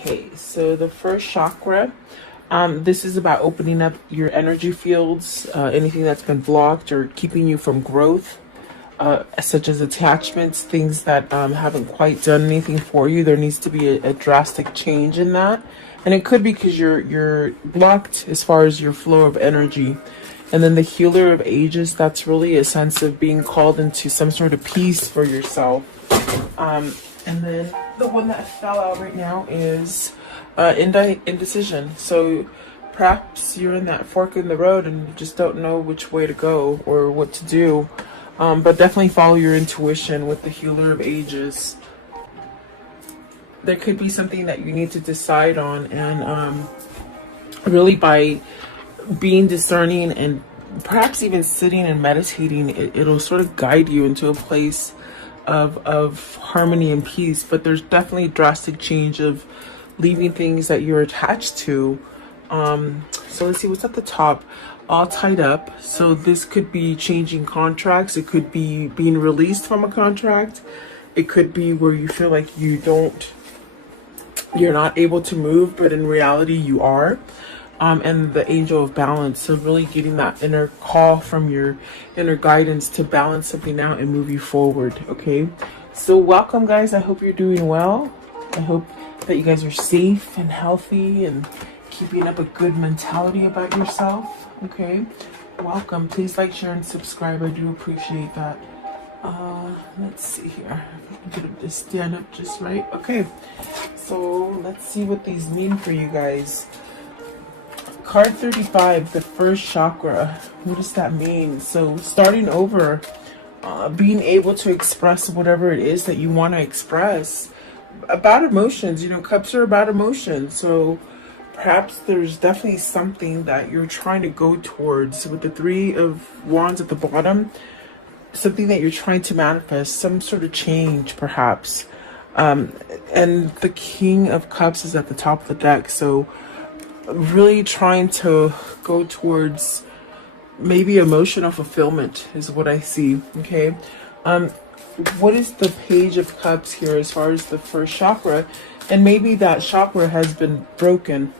Okay, so the first chakra, this is about opening up your energy fields, anything that's been blocked or keeping you from growth, such as attachments, things that haven't quite done anything for you. There needs to be a drastic change in that. And it could be because you're blocked as far as your flow of energy. And then the healer of ages, that's really a sense of being called into some sort of peace for yourself. And then the one that fell out right now is indecision. So perhaps you're in that fork in the road and you just don't know which way to go or what to do. But definitely follow your intuition with the healer of ages. There could be something that you need to decide on, and really by being discerning and perhaps even sitting and meditating, it'll sort of guide you into a place of harmony and peace. But there's definitely a drastic change of leaving things that you're attached to. So let's see what's at the top. All tied up. So this could be changing contracts. It could be being released from a contract. It could be where you feel like you're not able to move, but in reality you are. And the angel of balance. So really getting that inner call from your inner guidance to balance something out and move you forward. Okay. So welcome, guys. I hope you're doing well. I hope that you guys are safe and healthy and keeping up a good mentality about yourself. Okay. Welcome. Please like, share, and subscribe. I do appreciate that. Let's see here. Get it to stand up just right. Okay. So let's see what these mean for you guys. Card 35, the first chakra. What does that mean? So starting over, being able to express whatever it is that you want to express about emotions. You know, cups are about emotions. So perhaps there's definitely something that you're trying to go towards with the Three of Wands at the bottom. Something that you're trying to manifest, some sort of change perhaps. And the King of Cups is at the top of the deck. So really trying to go towards maybe emotional fulfillment is what I see. Okay. What is the Page of Cups here as far as the first chakra? And maybe that chakra has been broken,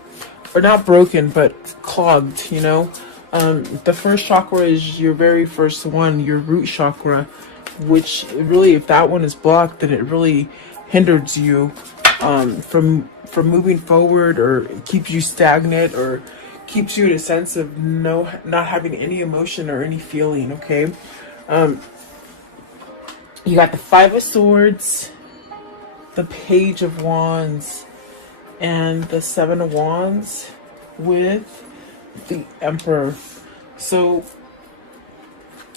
or not broken, but clogged, you know. The first chakra is your very first one, your root chakra, which really, if that one is blocked, then it really hinders you from moving forward, or keeps you stagnant, or keeps you in a sense of not having any emotion or any feeling. Okay. You got the Five of Swords, the Page of Wands, and the Seven of Wands with the Emperor. So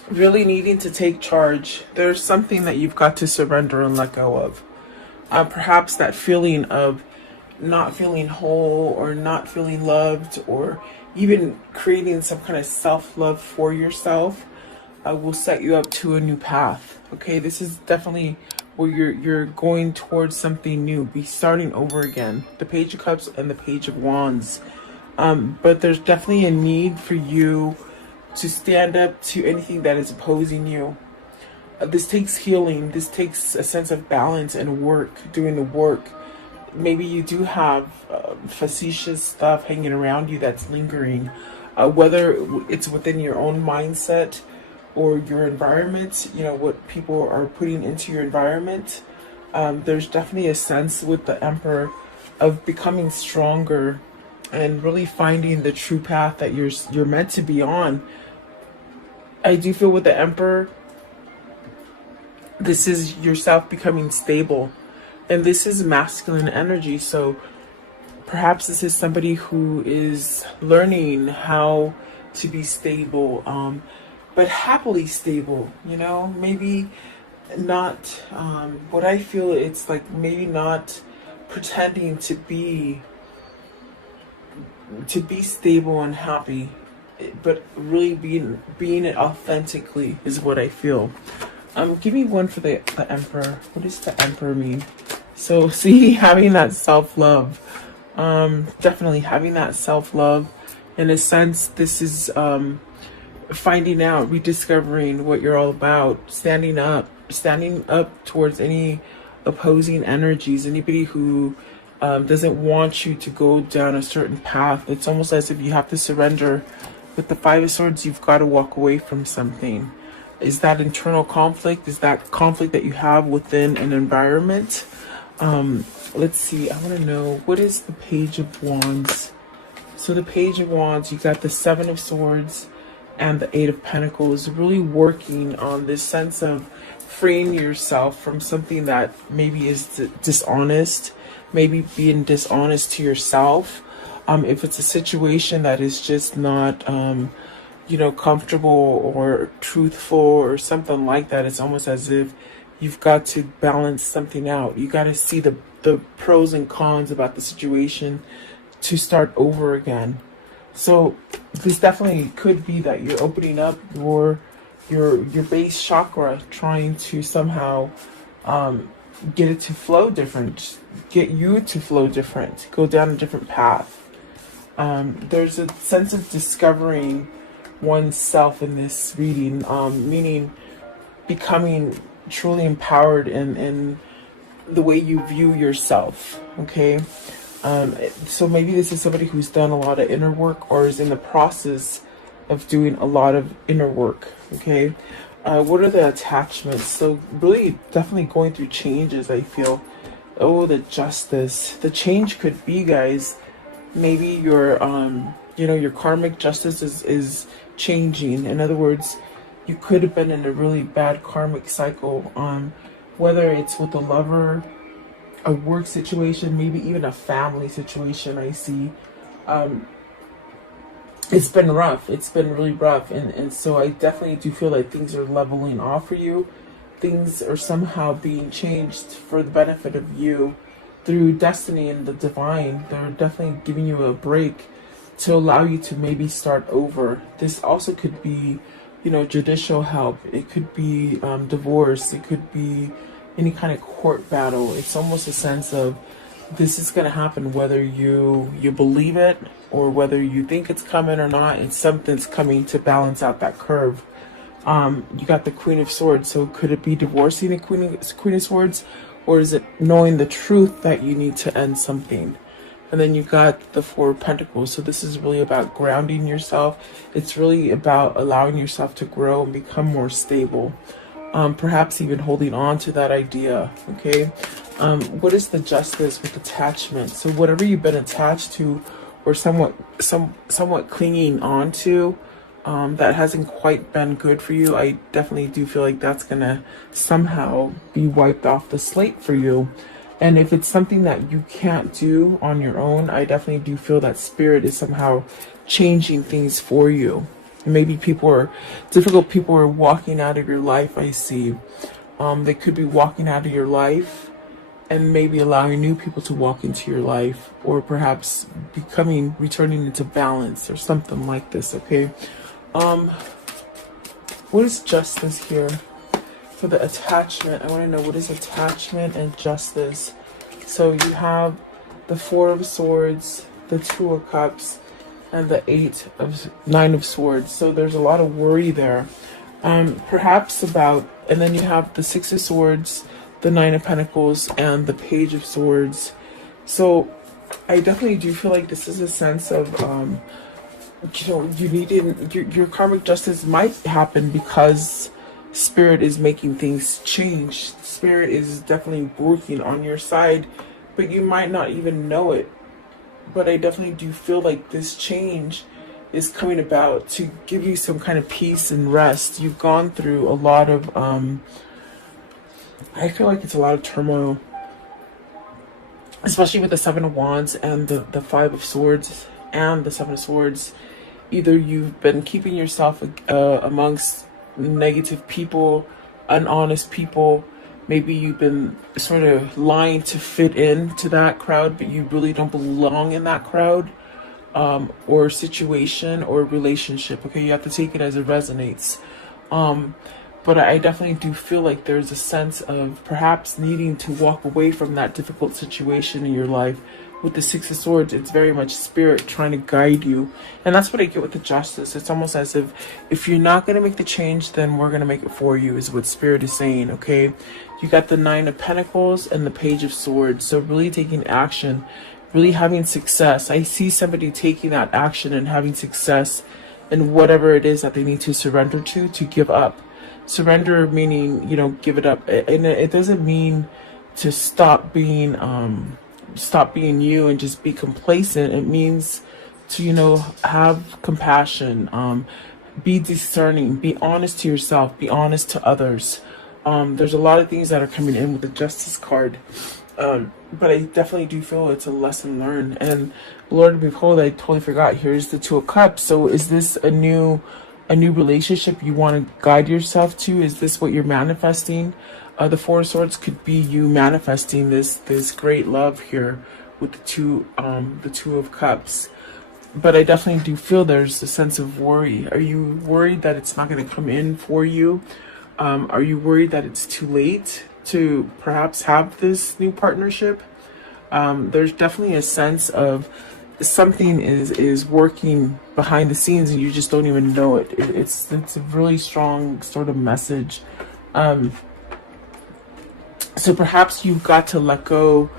really needing to take charge. There's something that you've got to surrender and let go of. Perhaps that feeling of not feeling whole, or not feeling loved, or even creating some kind of self-love for yourself will set you up to a new path. Okay, this is definitely where you're going towards something new, be starting over again. The Page of Cups and the Page of Wands. But there's definitely a need for you to stand up to anything that is opposing you. This takes healing. This takes a sense of balance and work, doing the work. Maybe you do have facetious stuff hanging around you that's lingering, whether it's within your own mindset or your environment, you know, what people are putting into your environment. There's definitely a sense with the Emperor of becoming stronger and really finding the true path that you're meant to be on. I do feel with the Emperor, this is yourself becoming stable, and this is masculine energy. So perhaps this is somebody who is learning how to be stable, but happily stable, you know. Maybe not what I feel, it's like maybe not pretending to be stable and happy, but really being it authentically is what I feel. Give me one for the Emperor. What does the Emperor mean? So see, having that self-love, definitely having that self-love. In a sense, this is finding out, rediscovering what you're all about, standing up towards any opposing energies, anybody who doesn't want you to go down a certain path. It's almost as if you have to surrender. With the Five of Swords, you've got to walk away from something. Is that internal conflict? Is that conflict that you have within an environment? Let's see. I want to know, what is the Page of Wands? So the Page of Wands, you got the Seven of Swords and the Eight of Pentacles, really working on this sense of freeing yourself from something that maybe is dishonest, maybe being dishonest to yourself. If it's a situation that is just not, you know, comfortable or truthful or something like that, it's almost as if you've got to balance something out. You got to see the pros and cons about the situation to start over again. So this definitely could be that you're opening up your base chakra, trying to somehow get it to flow different, get you to flow different, go down a different path. There's a sense of discovering oneself in this reading, meaning becoming truly empowered in the way you view yourself. Okay. So maybe this is somebody who's done a lot of inner work or is in the process of doing a lot of inner work. Okay. What are the attachments? So really definitely going through changes, I feel. Oh, the Justice. The change could be, guys, maybe your you know, your karmic justice is changing. In other words, you could have been in a really bad karmic cycle, whether it's with a lover, a work situation, maybe even a family situation. I see it's been rough. It's been really rough. And so I definitely do feel like things are leveling off for you. Things are somehow being changed for the benefit of you through destiny and the divine. They're definitely giving you a break to allow you to maybe start over. This also could be, you know, judicial help. It could be divorce. It could be any kind of court battle. It's almost a sense of this is going to happen whether you believe it or whether you think it's coming or not. It's something's coming to balance out that curve. You got the Queen of Swords. So could it be divorcing the Queen of Swords, or is it knowing the truth that you need to end something? And then you got the Four of Pentacles. So this is really about grounding yourself. It's really about allowing yourself to grow and become more stable. Perhaps even holding on to that idea. Okay. What is the Justice with attachment? So whatever you've been attached to or somewhat clinging on to, that hasn't quite been good for you, I definitely do feel like that's gonna somehow be wiped off the slate for you. And if it's something that you can't do on your own, I definitely do feel that Spirit is somehow changing things for you. Maybe difficult people are walking out of your life, I see. They could be walking out of your life and maybe allowing new people to walk into your life, or perhaps returning into balance or something like this, okay? What is Justice here? For the attachment, I want to know, what is attachment and justice? So you have the Four of Swords, the Two of Cups, and the Nine of Swords. So there's a lot of worry there. Perhaps about, and then you have the Six of Swords, the Nine of Pentacles, and the Page of Swords. So I definitely do feel like this is a sense of, you know, your karmic justice might happen because Spirit is making things change. Spirit is definitely working on your side, but you might not even know it. But I definitely do feel like this change is coming about to give you some kind of peace and rest. You've gone through a lot of, I feel like it's a lot of turmoil, especially with the Seven of Wands and the Five of Swords and the Seven of Swords. Either you've been keeping yourself amongst negative people, honest people. Maybe you've been sort of lying to fit into that crowd, but you really don't belong in that crowd, or situation or relationship. Okay, you have to take it as it resonates. But I definitely do feel like there's a sense of perhaps needing to walk away from that difficult situation in your life. With the Six of Swords, it's very much Spirit trying to guide you. And that's what I get with the Justice. It's almost as if you're not going to make the change, then we're going to make it for you, is what Spirit is saying, okay? You got the Nine of Pentacles and the Page of Swords. So really taking action, really having success. I see somebody taking that action and having success in whatever it is that they need to surrender to give up. Surrender meaning, you know, give it up. And it doesn't mean to stop being you and just be complacent. It means to, you know, have compassion, be discerning, be honest to yourself, be honest to others. There's a lot of things that are coming in with the Justice card. But I definitely do feel it's a lesson learned. And Lord, behold, I totally forgot. Here's the Two of Cups. So is this a new relationship you want to guide yourself to? Is this what you're manifesting? The Four of Swords could be you manifesting this great love here with the Two of Cups. But I definitely do feel there's a sense of worry. Are you worried that it's not going to come in for you? Are you worried that it's too late to perhaps have this new partnership? There's definitely a sense of something is working behind the scenes and you just don't even know it. It's a really strong sort of message. So perhaps you've got to let go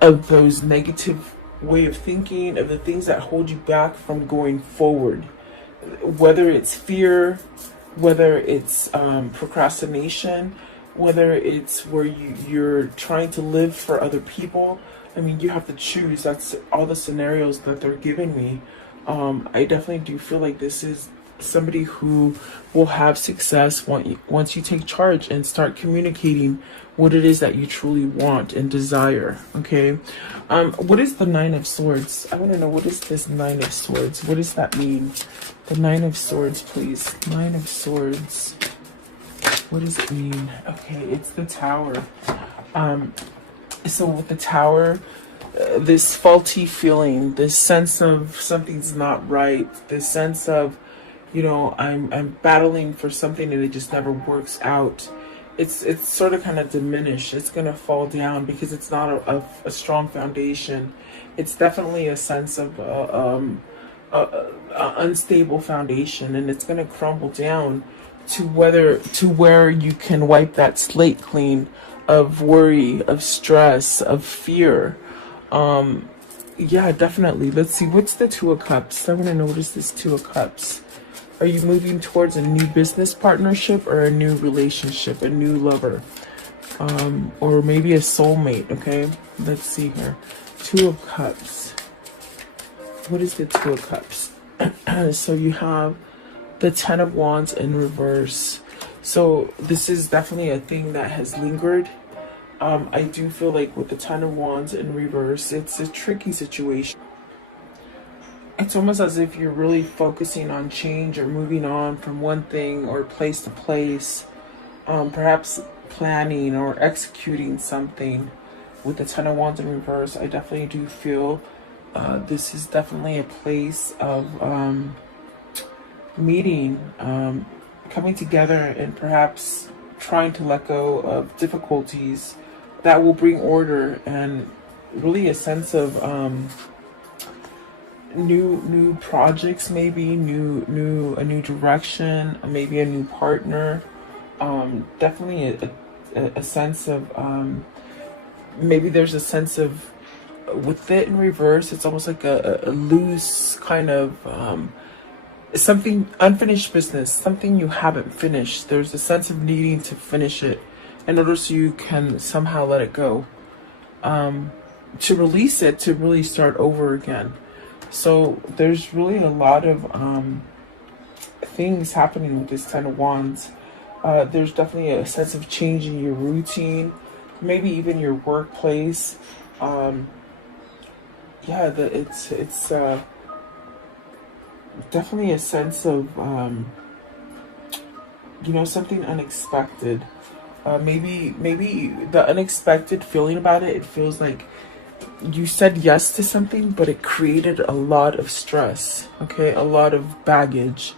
of those negative way of thinking, of the things that hold you back from going forward. Whether it's fear, whether it's procrastination, whether it's where you're trying to live for other people. I mean, you have to choose. That's all the scenarios that they're giving me. I definitely do feel like this is somebody who will have success once you take charge and start communicating what it is that you truly want and desire. Okay. What is the Nine of Swords? I want to know, what is this Nine of Swords? What does that mean? The Nine of Swords, please. Nine of Swords. What does it mean? Okay, it's the Tower. So with the Tower, this faulty feeling, this sense of something's not right, this sense of, you know, I'm battling for something and it just never works out. It's sort of kind of diminished. It's going to fall down because it's not a strong foundation. It's definitely a sense of unstable foundation, and it's going to crumble down to where you can wipe that slate clean of worry, of stress, of fear. Yeah, definitely. Let's see, what's the Two of Cups? I want to know, what is this Two of Cups? Are you moving towards a new business partnership or a new relationship, a new lover, or maybe a soulmate? Okay, let's see here. Two of Cups. What is the Two of Cups? So you have the Ten of Wands in reverse. So this is definitely a thing that has lingered. I do feel like with the Ten of Wands in reverse, it's a tricky situation. It's almost as if you're really focusing on change or moving on from one thing or place to place, perhaps planning or executing something. With the Ten of Wands in reverse, I definitely do feel this is definitely a place of meeting, coming together, and perhaps trying to let go of difficulties that will bring order and really a sense of new projects, maybe a new direction, maybe a new partner. Definitely a sense of maybe there's a sense of, with it in reverse, it's almost like a loose kind of something, unfinished business, something you haven't finished. There's a sense of needing to finish it in order so you can somehow let it go, to release it, to really start over again. So there's really a lot of things happening with this Ten of Wands. There's definitely a sense of changing your routine, maybe even your workplace. Yeah, it's definitely a sense of you know, something unexpected. Maybe the unexpected feeling about it, it feels like you said yes to something, but it created a lot of stress, okay, a lot of baggage.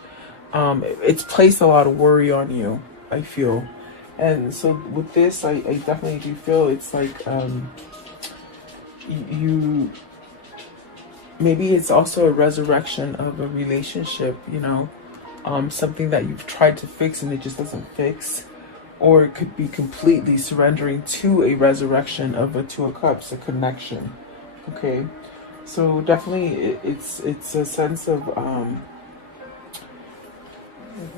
It's placed a lot of worry on you, I feel. And so with this, I definitely do feel it's like you maybe it's also a resurrection of a relationship, you know, something that you've tried to fix and it just doesn't fix. or it could be completely surrendering to a resurrection of a Two of Cups, a connection. Okay, so definitely it's a sense of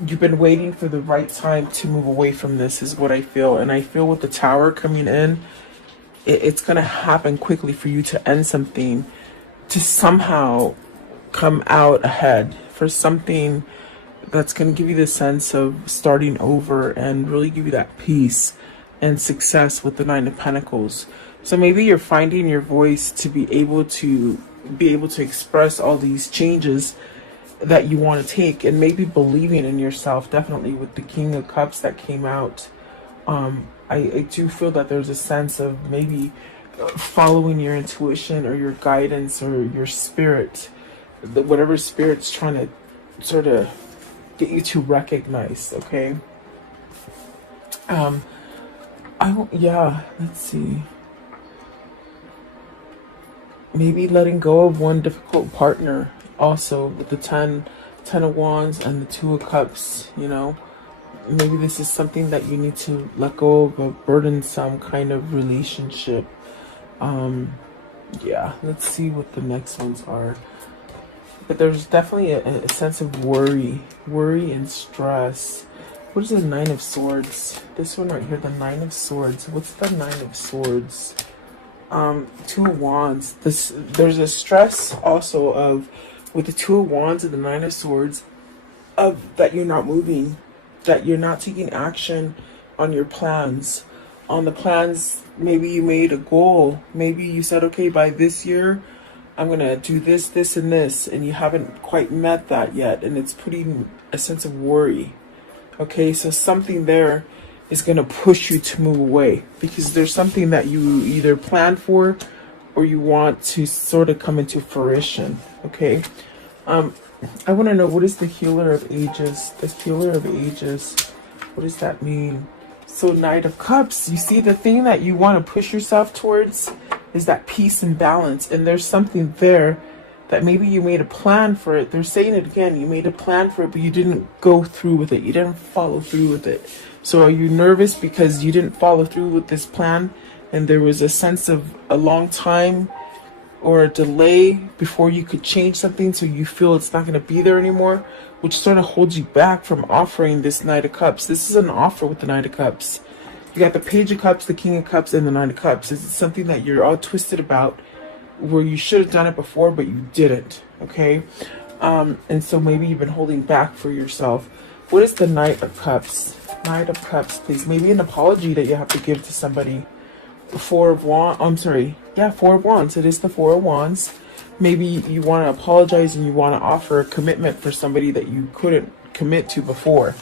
you've been waiting for the right time to move away from this, is what I feel. And I feel with the Tower coming in, it's going to happen quickly for you to end something, to somehow come out ahead for something that's going to give you the sense of starting over and really give you that peace and success with the Nine of Pentacles. So maybe you're finding your voice to be able to express all these changes that you want to take, and maybe believing in yourself, definitely with the King of Cups that came out. I do feel that there's a sense of maybe following your intuition or your guidance or your spirit, whatever spirit's trying to sort of get you to recognize. Okay. Let's see. Maybe letting go of one difficult partner, also with the 10 of Wands and the Two of Cups. Maybe this is something that you need to let go of, a burdensome kind of relationship. Let's see what the next ones are. But there's definitely a sense of worry and stress. What is the Nine of Swords? This one right here, the Nine of Swords. What's the Nine of Swords? Two of Wands. There's a stress also of, with the Two of Wands and the Nine of Swords, of that you're not moving, that you're not taking action on your plans. On the plans, maybe you made a goal. Maybe you said, okay, by this year, I'm going to do this, this, and this, and you haven't quite met that yet, and it's putting a sense of worry. Okay, so something there is going to push you to move away, because there's something that you either planned for or you want to sort of come into fruition. Okay, I want to know, what is the Healer of Ages? This Healer of Ages, what does that mean? So Knight of Cups, you see, the thing that you want to push yourself towards is that peace and balance. And there's something there that maybe you made a plan for it. They're saying it again. You made a plan for it, but you didn't go through with it. You didn't follow through with it. So are you nervous because you didn't follow through with this plan, and there was a sense of a long time or a delay before you could change something, so you feel it's not going to be there anymore, which sort of holds you back from offering this Knight of Cups. This is an offer with the Knight of Cups. You got the Page of Cups, the King of Cups, and the Nine of Cups. It's something that you're all twisted about, where you should have done it before, but you didn't. Okay? And so maybe you've been holding back for yourself. What is the Knight of Cups? Knight of Cups, please. Maybe an apology that you have to give to somebody. Four of Wands. I'm sorry. Yeah, Four of Wands. It is the Four of Wands. Maybe you want to apologize and you want to offer a commitment for somebody that you couldn't commit to before.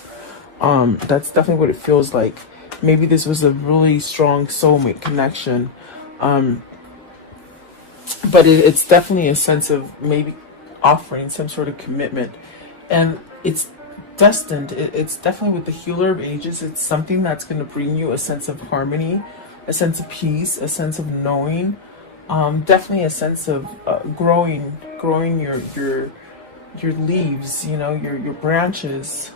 That's definitely what it feels like. Maybe this was a really strong soulmate connection. But it's definitely a sense of maybe offering some sort of commitment. And it's destined. It's definitely with the Healer of Ages. It's something that's going to bring you a sense of harmony, a sense of peace, a sense of knowing. Definitely a sense of growing your leaves, your branches,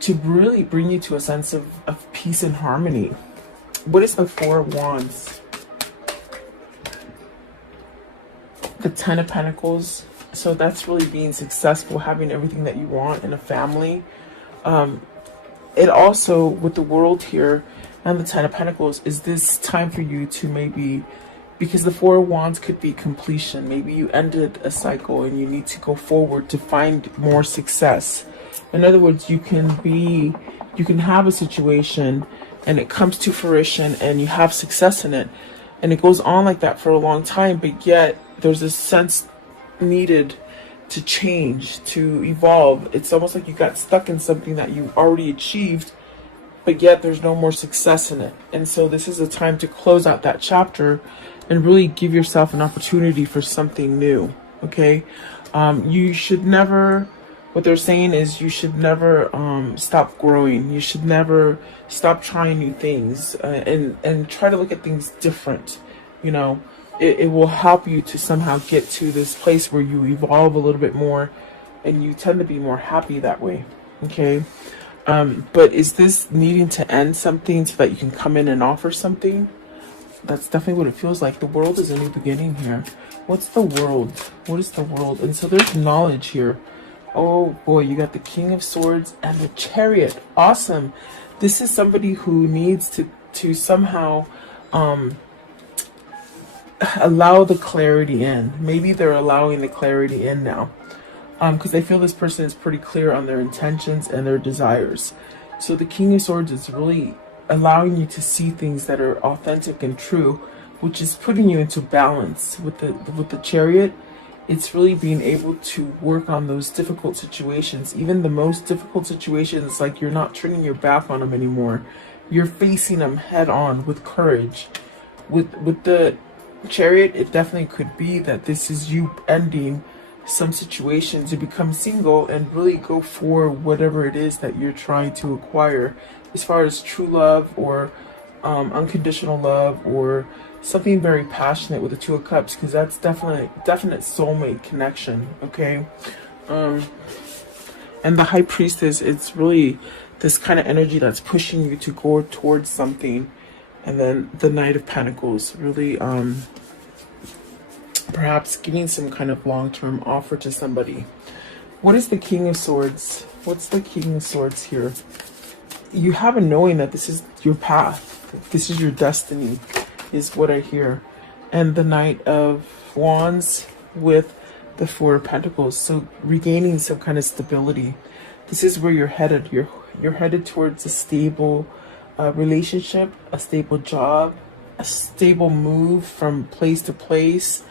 to really bring you to a sense of peace and harmony. What is the Four of Wands? The Ten of Pentacles. So that's really being successful, having everything that you want in a family. It also, with the World here and the Ten of Pentacles, is this time for you to maybe, because the Four of Wands could be completion. Maybe you ended a cycle and you need to go forward to find more success. In other words, you can have a situation and it comes to fruition and you have success in it, and it goes on like that for a long time, but yet there's a sense needed to change, to evolve. It's almost like you got stuck in something that you already achieved, but yet there's no more success in it. And so this is a time to close out that chapter and really give yourself an opportunity for something new. Okay? You should never, what they're saying is you should never stop growing. You should never stop trying new things, and try to look at things different. It will help you to somehow get to this place where you evolve a little bit more and you tend to be more happy that way. Okay. But is this needing to end something so that you can come in and offer something? That's definitely what it feels like. The world is a new beginning here. What's the world? What is the world? And so there's knowledge here. Oh boy, you got the King of Swords and the Chariot. Awesome. This is somebody who needs to somehow allow the clarity in. Maybe they're allowing the clarity in now. Because I feel this person is pretty clear on their intentions and their desires. So the King of Swords is really allowing you to see things that are authentic and true, which is putting you into balance. With the Chariot, it's really being able to work on those difficult situations. Even the most difficult situations, like you're not turning your back on them anymore. You're facing them head on with courage. With the Chariot, it definitely could be that this is you ending some situation to become single and really go for whatever it is that you're trying to acquire, as far as true love or unconditional love or something very passionate with the Two of Cups, because that's definite soulmate connection. Okay. And the High Priestess, it's really this kind of energy that's pushing you to go towards something. And then the Knight of Pentacles, really perhaps giving some kind of long-term offer to somebody. What is the King of Swords? What's the King of Swords here? You have a knowing that this is your path. This is your destiny, is what I hear. And the Knight of Wands with the Four of Pentacles. So regaining some kind of stability. This is where you're headed. You're headed towards a stable relationship, a stable job, a stable move from place to place.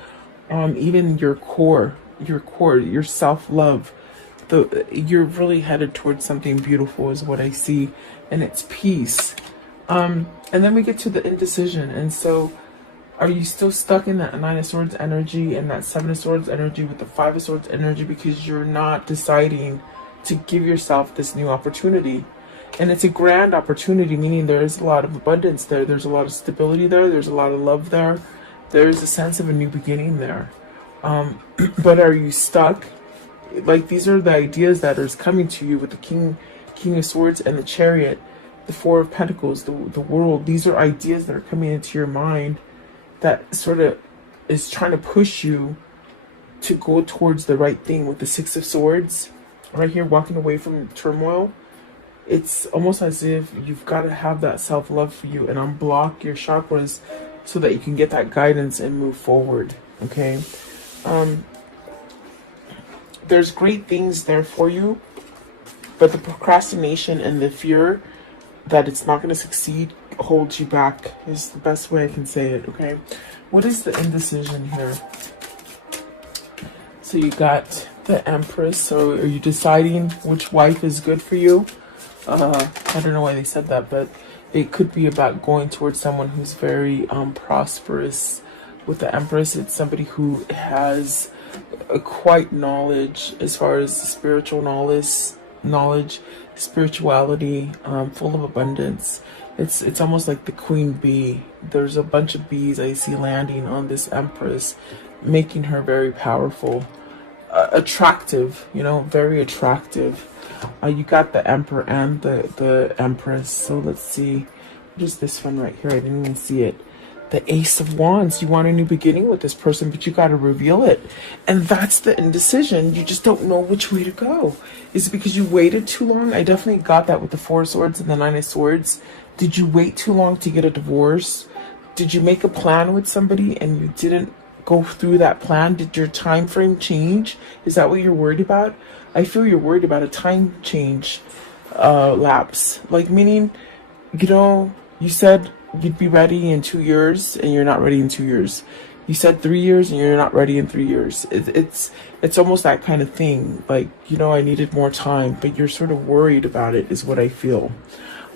Even your core, your self-love. You're really headed towards something beautiful is what I see, and it's peace. And then we get to the indecision. And so are you still stuck in that Nine of Swords energy and that Seven of Swords energy with the Five of Swords energy because you're not deciding to give yourself this new opportunity? And it's a grand opportunity, meaning there's a lot of abundance there. There's a lot of stability there. There's a lot of love there. There's a sense of a new beginning there. But are you stuck? Like, these are the ideas that are coming to you with the King of Swords and the Chariot, the Four of Pentacles, the world. These are ideas that are coming into your mind that sort of is trying to push you to go towards the right thing. With the Six of Swords right here, walking away from turmoil. It's almost as if you've got to have that self-love for you and unblock your chakras so that you can get that guidance and move forward. Okay. There's great things there for you, but the procrastination and the fear that it's not going to succeed holds you back, is the best way I can say it. Okay. What is the indecision here? So you got the Empress. So are you deciding which wife is good for you? I don't know why they said that, but it could be about going towards someone who's very prosperous. With the Empress, it's somebody who has quite knowledge as far as spiritual knowledge, spirituality, full of abundance. It's almost like the queen bee. There's a bunch of bees I see landing on this Empress, making her very powerful, attractive, very attractive. You got the Emperor and the Empress. So let's see. What is this one right here? I didn't even see it. The Ace of Wands. You want a new beginning with this person, but you got to reveal it. And that's the indecision. You just don't know which way to go. Is it because you waited too long? I definitely got that with the Four of Swords and the Nine of Swords. Did you wait too long to get a divorce? Did you make a plan with somebody and you didn't go through that plan? Did your time frame change? Is that what you're worried about? I feel you're worried about a time change lapse. Like, meaning, you said you'd be ready in 2 years and you're not ready in 2 years. You said 3 years and you're not ready in 3 years. It's almost that kind of thing. Like, I needed more time, but you're sort of worried about it, is what I feel.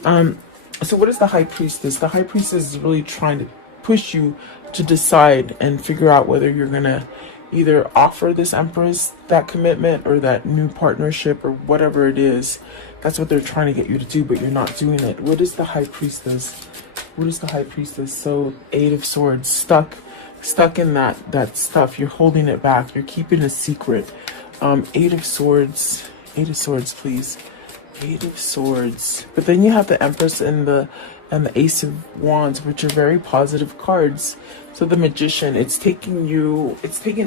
So what is the High Priestess? The High Priestess is really trying to push you to decide and figure out whether you're going to either offer this Empress that commitment or that new partnership or whatever it is. That's what they're trying to get you to do, but you're not doing it. What is the High Priestess? What is the High Priestess? So Eight of Swords, stuck in that stuff. You're holding it back. You're keeping a secret. Eight of Swords, please. Eight of Swords. But then you have the Empress and the Ace of Wands, which are very positive cards. So the Magician, it's taking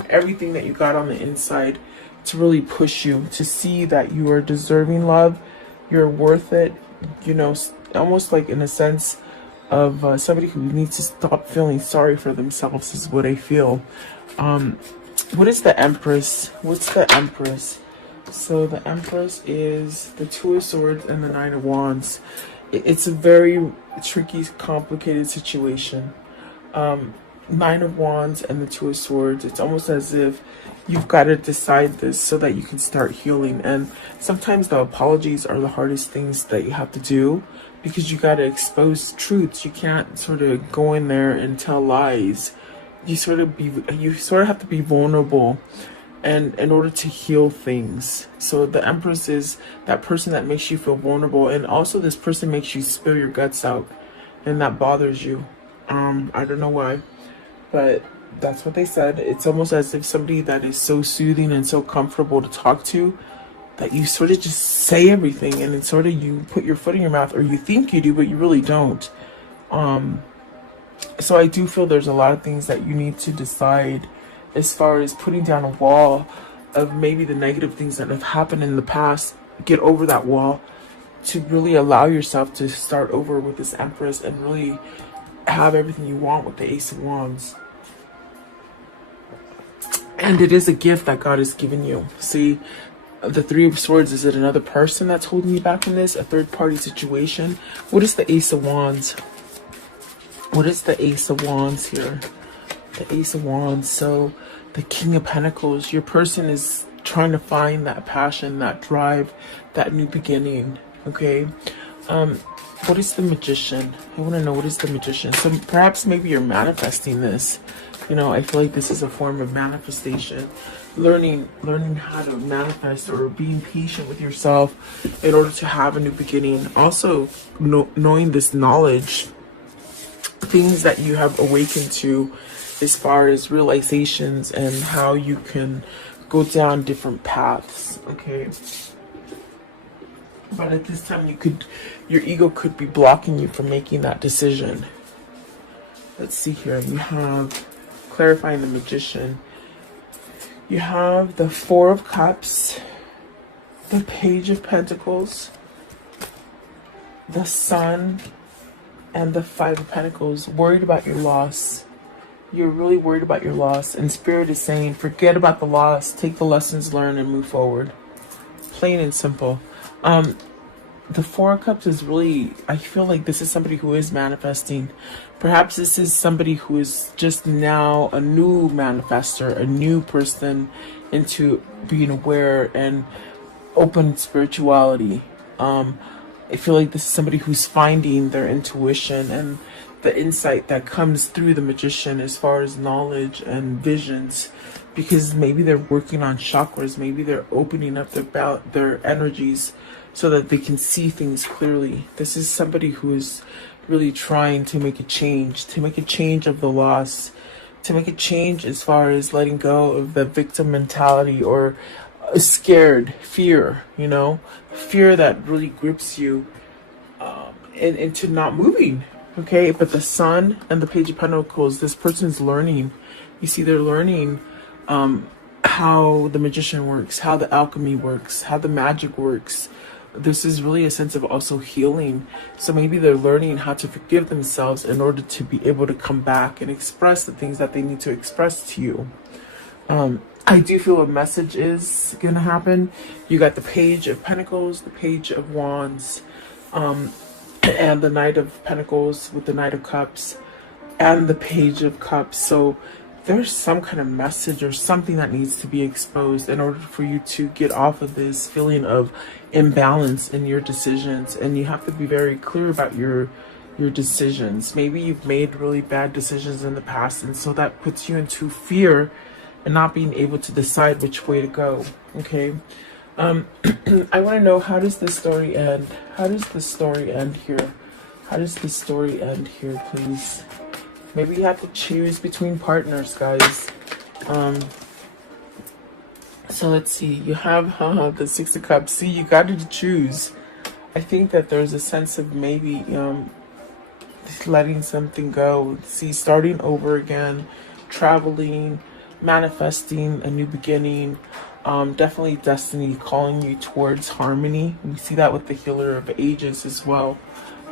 everything that you got on the inside to really push you to see that you are deserving love, you're worth it, you know, almost like in a sense of somebody who needs to stop feeling sorry for themselves is what I feel. What is the Empress? What's the Empress? So the Empress is the Two of Swords and the Nine of Wands. It's a very tricky, complicated situation. Nine of Wands and the Two of Swords. It's almost as if you've got to decide this so that you can start healing. And sometimes the apologies are the hardest things that you have to do, because you got to expose truths. You can't sort of go in there and tell lies. You sort of have to be vulnerable, and in order to heal things. So the Empress is that person that makes you feel vulnerable, and also this person makes you spill your guts out, and that bothers you. I don't know why, but that's what they said. It's almost as if somebody that is so soothing and so comfortable to talk to, that you sort of just say everything, and it's sort of, you put your foot in your mouth, or you think you do, but you really don't. So I do feel there's a lot of things that you need to decide as far as putting down a wall of maybe the negative things that have happened in the past. Get over that wall to really allow yourself to start over with this Empress and really have everything you want with the Ace of Wands. And it is a gift that God has given you. See, the Three of Swords, is it another person that's holding you back in this? A third party situation? What is the Ace of Wands? What is the Ace of Wands here? The Ace of Wands. So the King of Pentacles, your person is trying to find that passion, that drive, that new beginning. Okay. What is the Magician? I want to know, what is the Magician? So perhaps maybe you're manifesting this. You know, I feel like this is a form of manifestation. Learning how to manifest, or being patient with yourself in order to have a new beginning. Also knowing this knowledge, things that you have awakened to as far as realizations and how you can go down different paths. Okay. But at this time, your ego could be blocking you from making that decision. Let's see here. You have clarifying the Magician. You have the Four of Cups, the Page of Pentacles, the Sun, and the Five of Pentacles. Worried about your loss. You're really worried about your loss. And Spirit is saying, forget about the loss. Take the lessons learned and move forward. Plain and simple. The Four of Cups is really, I feel like this is somebody who is manifesting. Perhaps this is somebody who is just now a new manifester, a new person into being aware and open spirituality. I feel like this is somebody who's finding their intuition and the insight that comes through the Magician as far as knowledge and visions, because maybe they're working on chakras, maybe they're opening up their energies so that they can see things clearly. This is somebody who is really trying to make a change of the loss, to make a change as far as letting go of the victim mentality, or scared fear, you know, fear that really grips you into not moving. Okay, but the Sun and the Page of Pentacles, this person's learning. You see, they're learning how the Magician works, how the alchemy works, how the magic works. This is really a sense of also healing. So maybe they're learning how to forgive themselves in order to be able to come back and express the things that they need to express to you. I do feel a message is going to happen. You got the Page of Pentacles, the Page of Wands, and the Knight of Pentacles with the Knight of Cups and the Page of Cups. So there's some kind of message or something that needs to be exposed in order for you to get off of this feeling of imbalance in your decisions. And you have to be very clear about your decisions. Maybe you've made really bad decisions in the past, and so that puts you into fear and not being able to decide which way to go. Okay. I want to know, how does this story end? How does the story end here? How does the story end here, please? Maybe you have to choose between partners, guys. So let's see. You have the Six of Cups. See, you got to choose. I think that there's a sense of maybe letting something go. See, starting over again, traveling, manifesting a new beginning. Definitely destiny calling you towards harmony. We see that with the healer of ages as well.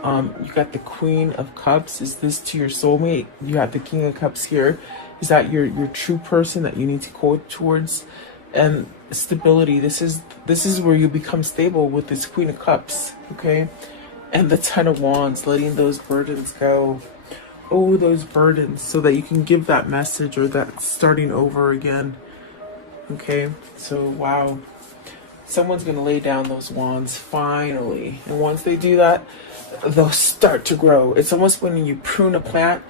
You got the Queen of Cups. Is this to your soulmate? You have the King of Cups here. Is that your true person that you need to go towards? And stability. This is where you become stable with this Queen of Cups. Okay, and the Ten of Wands, letting those burdens go. Oh, those burdens, so that you can give that message or that starting over again. Okay, so wow, someone's gonna lay down those wands finally, and once they do that, they'll start to grow. It's almost when you prune a plant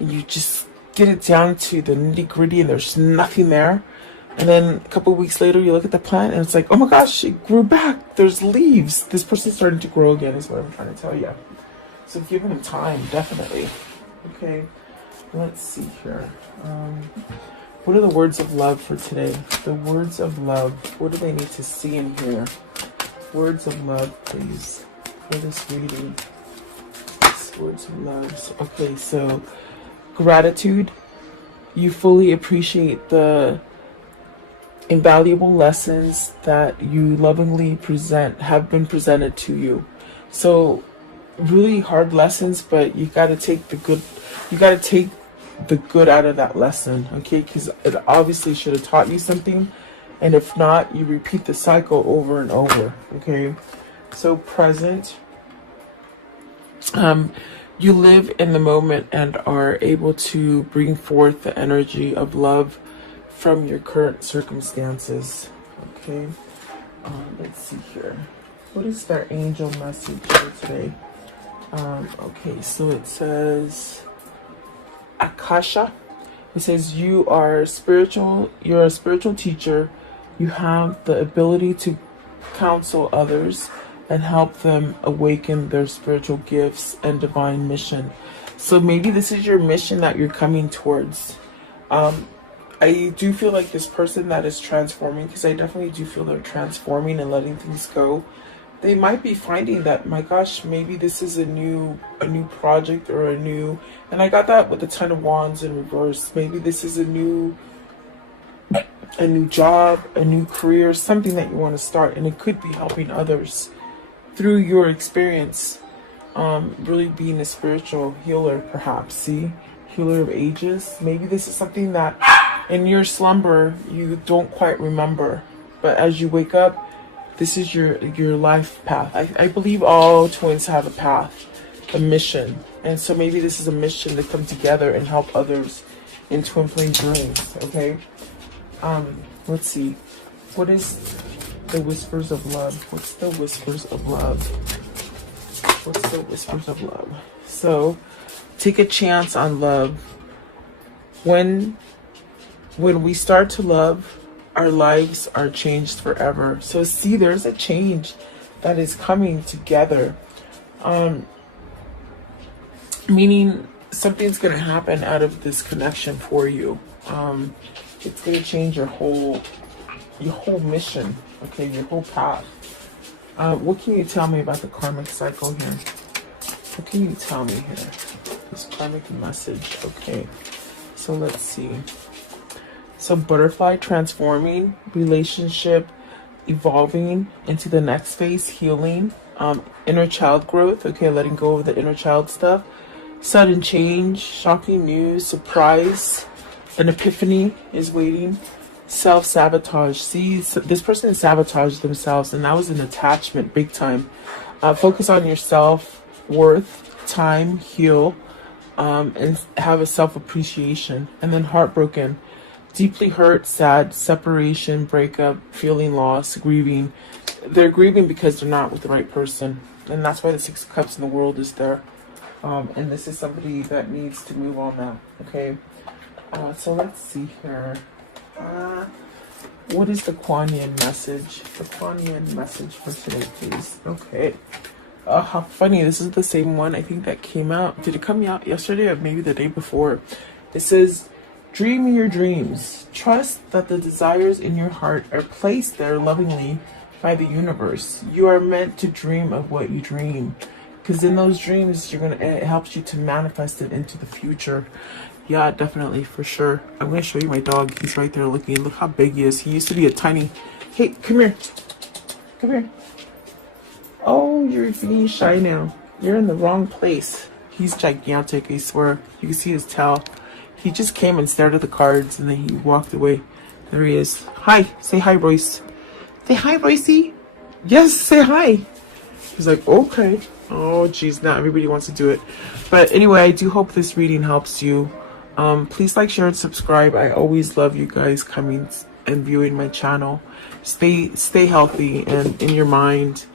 and you just get it down to the nitty gritty and there's nothing there, and then a couple of weeks later you look at the plant and it's like, oh my gosh, it grew back, there's leaves, this person's starting to grow again, is what I'm trying to tell you. So give them time, definitely. Okay, let's see here. What are the words of love for today? The words of love. What do they need to see in here? Words of love, please, for this reading. Words of love. Okay, so gratitude. You fully appreciate the invaluable lessons that you lovingly have been presented to you. So really hard lessons, but you got to take the good. You got to take the good out of that lesson, okay? Because it obviously should have taught you something, and if not, you repeat the cycle over and over, okay? So present, you live in the moment and are able to bring forth the energy of love from your current circumstances, okay? Let's see here. What is their angel message for today? Okay, so it says Akasha. It says you are spiritual. You're a spiritual teacher. You have the ability to counsel others and help them awaken their spiritual gifts and divine mission. So maybe this is your mission that you're coming towards. I do feel like this person that is transforming, because I definitely do feel they're transforming and letting things go. They might be finding that, my gosh, maybe this is a new project or and I got that with the Ten of Wands in reverse. Maybe this is a new job, a new career, something that you want to start, and it could be helping others through your experience. Really being a spiritual healer, perhaps. See, healer of ages. Maybe this is something that in your slumber you don't quite remember, but as you wake up, this is your life path. I believe all twins have a path, a mission. And so maybe this is a mission to come together and help others in twin flame journeys, okay? Let's see. What is the whispers of love? What's the whispers of love? What's the whispers of love? So, take a chance on love. When we start to love, our lives are changed forever. So see, there's a change that is coming together. Meaning something's going to happen out of this connection for you. It's going to change your whole mission, okay, your whole path. What can you tell me about the karmic cycle here? What can you tell me here? This karmic message, okay. So let's see. So butterfly transforming, relationship evolving into the next phase, healing, inner child growth, okay, letting go of the inner child stuff, sudden change, shocking news, surprise, an epiphany is waiting, self-sabotage. See, this person sabotaged themselves, and that was an attachment, big time. Focus on your self-worth, time, heal, and have a self-appreciation. And then heartbroken. Deeply hurt, sad, separation, breakup, feeling lost, grieving. They're grieving because they're not with the right person. And that's why the Six of Cups in the world is there. And this is somebody that needs to move on now. Okay. So let's see here. What is the Kuan Yin message? The Kuan Yin message for today, please. Okay. How funny. This is the same one I think that came out. Did it come out yesterday or maybe the day before? It says, dream your dreams. Trust that the desires in your heart are placed there lovingly by the universe. You are meant to dream of what you dream, because in those dreams it helps you to manifest it into the future. Yeah, definitely, for sure. I'm gonna show you my dog. He's right there looking. Look how big he is. He used to be a tiny... Hey, come here. Come here. Oh, you're being shy now. You're in the wrong place. He's gigantic, I swear. You can see his tail. He just came and stared at the cards and then he walked away. There he is. Hi. Say hi, Royce. Say hi, Roycey. Yes, say hi. He's like, okay. Oh, geez, not everybody wants to do it. But anyway, I do hope this reading helps you. Please like, share, and subscribe. I always love you guys coming and viewing my channel. Stay healthy and in your mind.